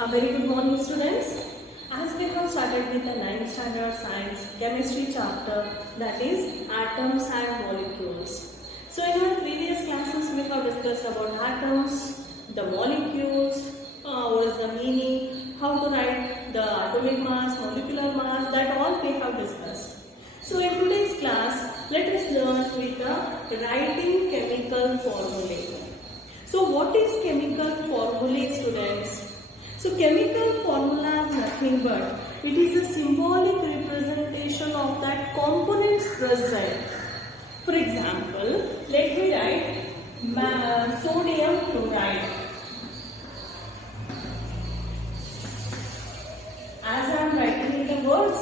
A very good morning, students. As we have started with the 9th standard science chemistry chapter, that is atoms and molecules. So in our previous classes we have discussed about atoms, the molecules, what is the meaning, how to write the atomic mass, molecular mass, that all we have discussed. So in today's class, let us learn with the writing chemical formulae. So what is chemical formulae, students? So chemical formula is nothing but it is a symbolic representation of that components present. For example, let me write sodium chloride. As I am writing in the words,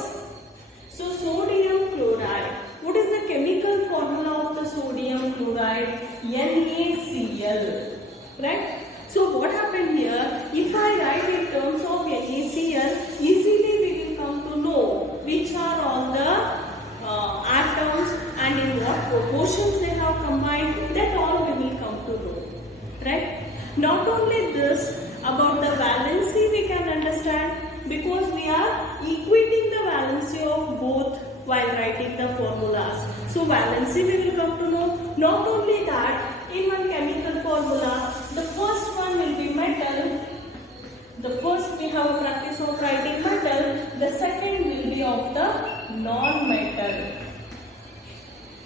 so sodium chloride. What is the chemical formula of the sodium chloride? NaCl. Right? So what happened here? If I write in terms of NaCl, easily we will come to know which are all the atoms and in what proportions they have combined. That all we will come to know. Right? Not only this, about the valency we can understand because we are equating the valency of both while writing the formulas. So valency we will come to know. Not only that, in one chemical formula, the first one will be metal. The first we have a practice of writing metal. The second will be of the non-metal.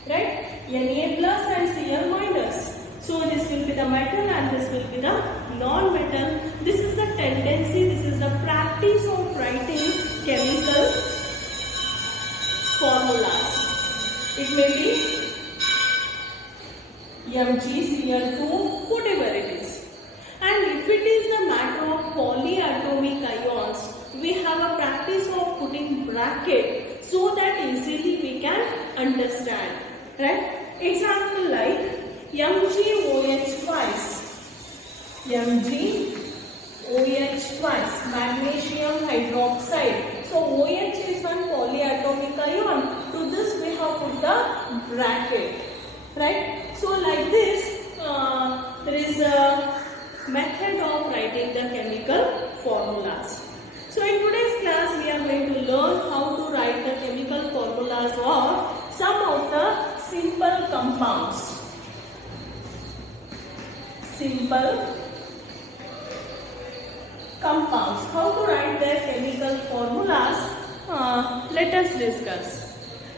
Right? Na plus and Cl minus. So this will be the metal and this will be the non-metal. This is the tendency, this is the practice of writing chemical formulas. It may be MgCl2, whatever it is. And if it is the matter of polyatomic ions, we have a practice of putting bracket so that easily we can understand. Right? Example like MgOH twice. MgOH twice, magnesium hydroxide. So OH is one polyatomic ion. To this we have put the bracket. Right? So like this, there is a method of writing the chemical formulas. So in today's class, we are going to learn how to write the chemical formulas of some of the simple compounds. Simple compounds. How to write their chemical formulas? Let us discuss.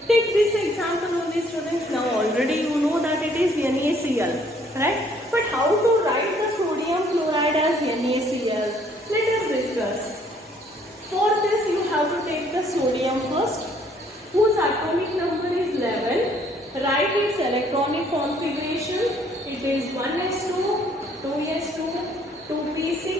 Take this example only, students. Now already you know that it is NaCl, right? But how to write the sodium chloride as NaCl? Let us discuss. For this you have to take the sodium first, whose atomic number is 11. Write its electronic configuration. It is 1s2, 2s2, 2p6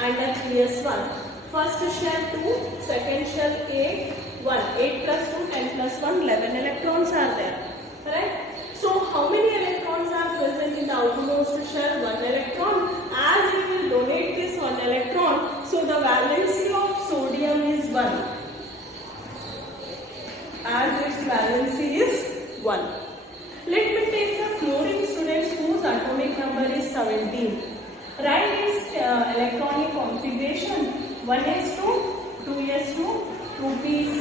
and a 3s1. First shell 2, second shell 8. 1, 8 plus 2, 10 plus 1, 11 electrons are there. Right? So, how many electrons are present in the outermost shell? 1 electron. As it will donate this 1 electron, so the valency of sodium is 1. As its valency is 1. Let me take the chlorine, students, whose atomic number is 17. Write its electronic configuration. 1s2, 2s2, 2p6,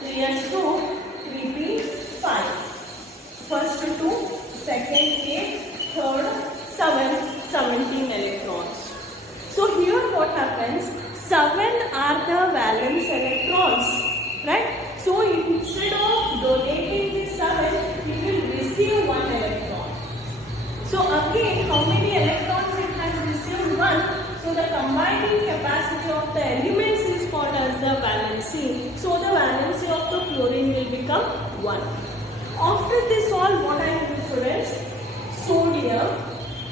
3s2, 3p5. First 2, second 8, third 7, 17 electrons. So here what happens? 7 are the valence electrons. Right? So instead of donating the 7, we will receive 1 electron. So again, how many electrons it has received? 1. So the combining capacity of the elements is called as the valency. So the valency of the chlorine will become 1. After this all, what I will do, students? Sodium,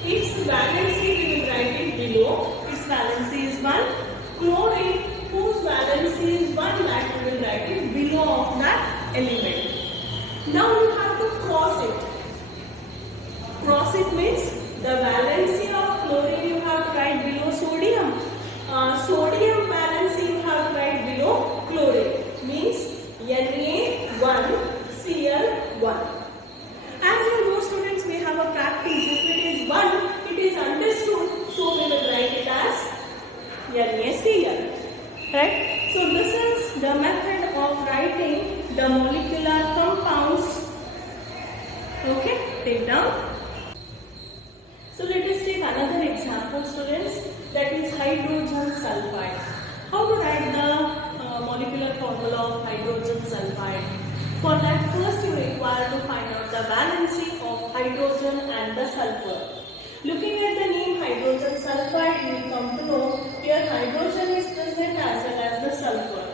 its valency we will write it below. Its valency is 1. Chlorine, whose valency is 1, that we will write it below of that element. Now you have to cross it. Cross it means the valency of chlorine you have to write below sodium. Sodium valency you have to write below chlorine. Means Na1Cl1. As you know, students, we have a practice. If it is 1, it is understood. So we will write it as NaCl. Right? So this is the method of writing the molecular compounds. Okay, take down. So let us take another example, students, that is hydrogen sulfide. How to write the molecular formula of hydrogen sulfide? For that, first you require to find out the valency of hydrogen and the sulfur. Looking at the name hydrogen sulfide, you will come to know here hydrogen is present as well as the sulfur.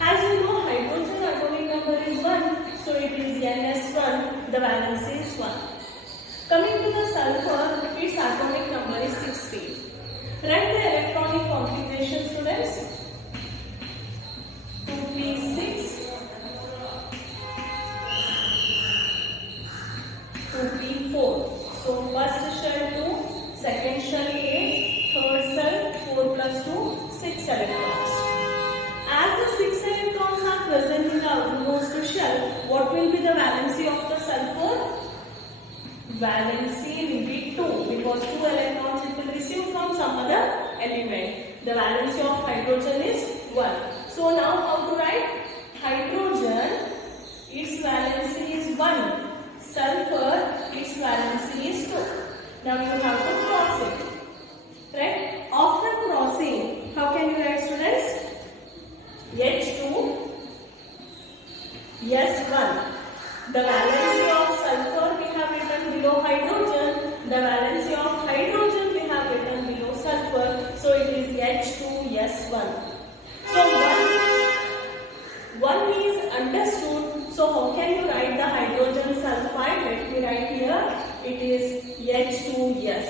As you know, hydrogen atomic number is 1, so it is NS1, the valency is 1. Coming to the sulfur, its atomic number is 60. Write the electronic configuration, students. 2p6, 2p4. So first shell 2, second shell 8, third shell 4 plus 2, 6 electrons. As the 6 electrons are present in the outermost shell, what will be the valency of the sulfur? Valency will be 2 because 2 electrons it will receive from some other element. The valency of hydrogen is 1. So now how to write? Hydrogen, its valency is 1. Sulfur, its valency is 2. Now you have to cross it. Right? After crossing, how can you write, students? H2, S1. The valency of sulfur we have written below hydrogen. The valency of hydrogen we have written below sulfur. So it is H2S1. So one is understood. So how can you write the hydrogen sulfide? Let me write here. It is H2S.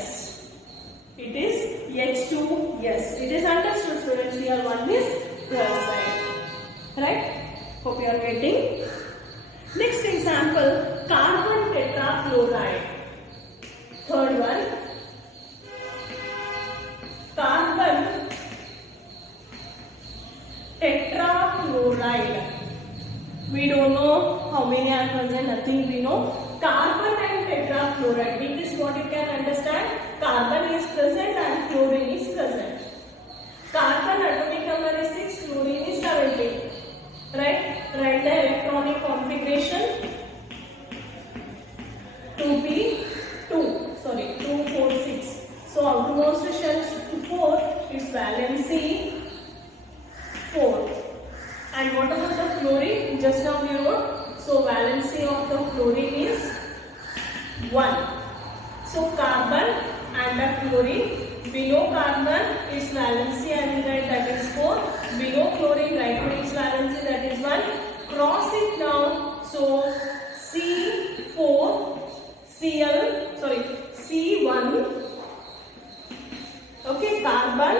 It is H2S. It is understood, students. Here one is present. Right? Hope you are getting. Next example, carbon tetrachloride. Third one, carbon tetrachloride. We don't know how many are present, nothing we know. Carbon and tetrachloride. With this what you can understand? Carbon is present and chlorine is present. Carbon atomic number is 6, chlorine is 17. Right? Write the electronic configuration. 2p2. Sorry, 2, 4, 6. So outermost shell 4, its valency 4. And what about the chlorine? Just now we wrote. So valency of the chlorine is 1. So carbon and the chlorine. Below carbon, its valency I will write that is 4. Below chlorine, write its valency that is 1. Cross it down. So C4, C1. Okay, carbon.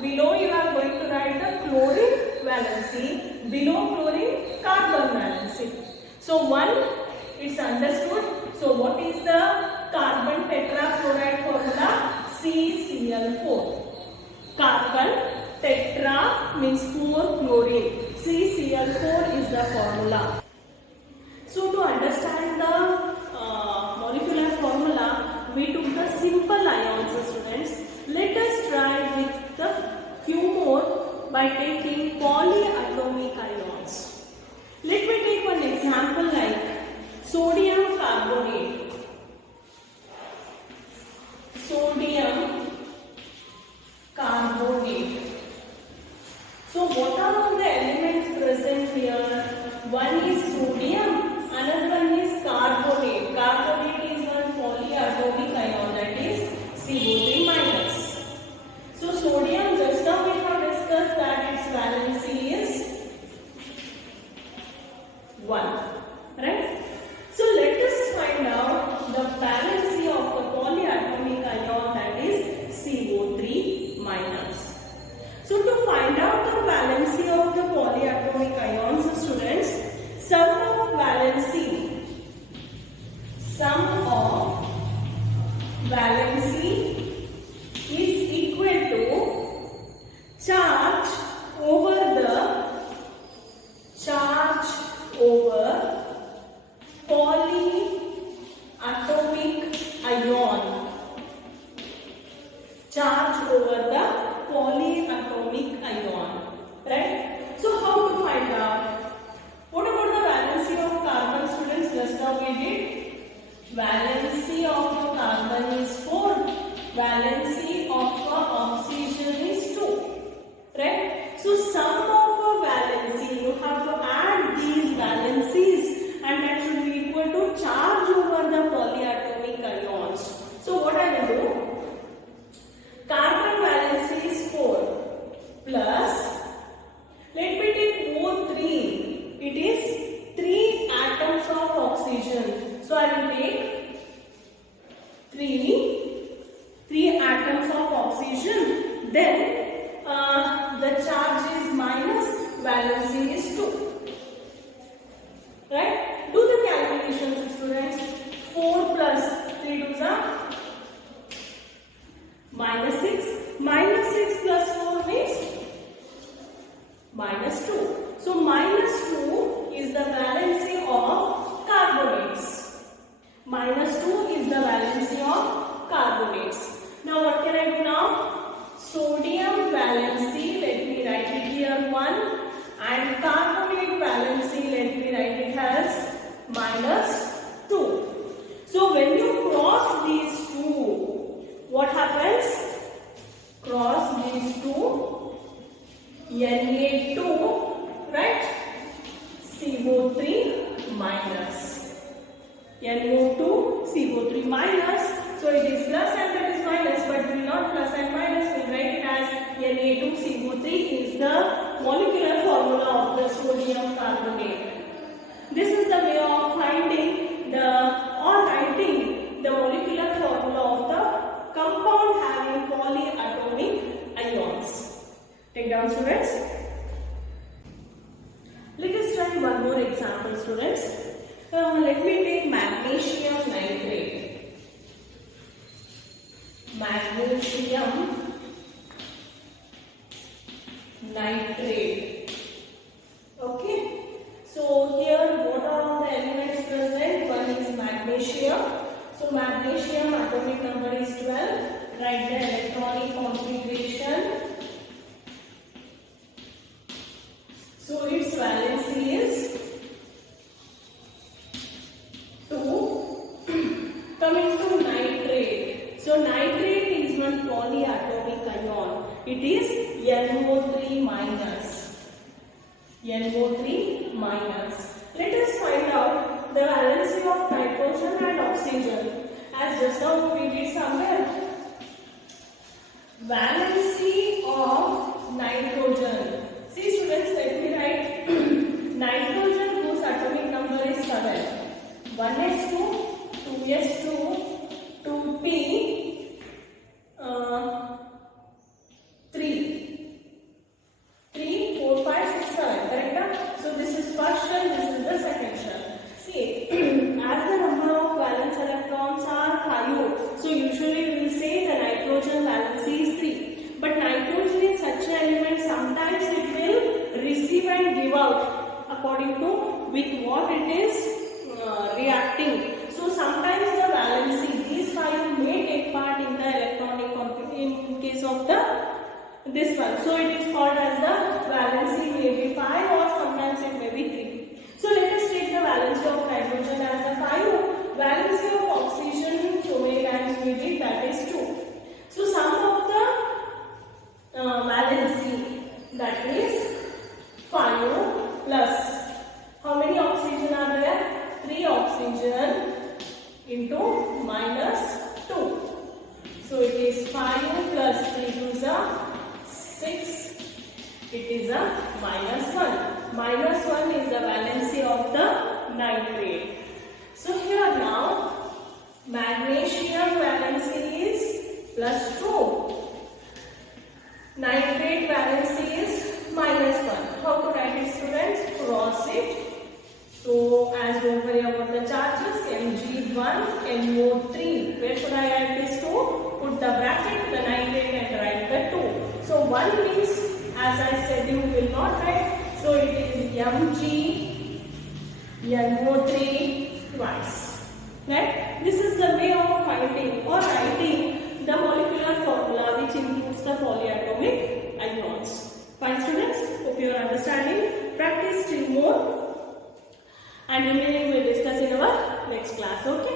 Below you are going to write the chlorine valency. Below chlorine, carbon valency. So 1, it's understood. So what is the carbon tetrachloride formula? CCl4. Carbon tetra means 4 chlorine. CCl4 is the formula. So to understand the molecular formula, we took the simple ions, students. Let us try with the few more by taking polyatomic ions. Let me take one example like sodium carbonate. Sodium carbonate. So what are all the elements present here? One is sodium, another one is carbonate. Carbonate is one polyatomic ion, that is CO3 minus. So sodium, just now we have discussed that its valency is 1. Right? then the charge is minus, valency is 2. Right? Do the calculations, students. 4 plus 3 2s are minus 6. Minus 6 plus 4 means minus 2. So minus 2 is the valency of carbonates. Minus 2 is the valency of carbonates. Now what can I do now? Sodium valency, let me write it here 1, and carbonate valency, let me write it as minus 2. So when you cross these two, what happens? Cross these two, Na2, right? CO3 minus. NO2, CO3 minus. So it is plus and that is minus, but we will not plus and minus, we will write it as Na2CO3 is the molecular formula of the sodium carbonate. This is the way of finding or writing the molecular formula of the compound having polyatomic ions. Take down, students. Let us try one more example, students. Let me take magnesium nitrate. Magnesium nitrate. Okay. So here what are all the elements present? One is magnesium. So magnesium atomic number is 12. Write the electronic configuration. So its valency is 2. Coming to nitrate. So nitrate is one polyatomic ion. It is NO3 minus. NO3 minus. Let us find out the valency of nitrogen and oxygen. As just now we did somewhere. Valency of nitrogen. See students, let me write. Nitrogen whose atomic number is 7. 1s2, 2s2, 2p, 3, 4, 5, 6, 7. Correct? So this is first shell, this is the second shell. See, as the number of valence electrons are 5, so usually we will say the nitrogen valency is 3. But nitrogen is such an element, sometimes it will receive and give out according to with what it is reacting. So sometimes the valency, these 5 may take part in the electronic configuration in case of this one. So it is called as the valency may be 5 or sometimes it may be 3. So let us take the valency of nitrogen as the 5. Valency of oxygen, so many times we did, that is 2. So sum of the valency, that is 5 plus, how many oxygen are there? 3 oxygen into minus 2. So it is 5 plus 3 2s are 6. It is a minus 1. Minus 1 is the valency of the nitrate. So here now magnesium valency is plus 2. Nitrate valency is minus 1. How to write it, students? Cross it. So as don't worry about the charges, Mg1, NO3. Where should I write this 2? Put the bracket, the nitrate and write the 2. So 1 means, as I said, you will not write. So it is Mg, NO3 twice. Right? This is the way of finding or writing the molecular formula which includes the polyatomic ions. Fine students? Hope you are understanding. Practice still more. And remaining we will discuss in our next class. Okay.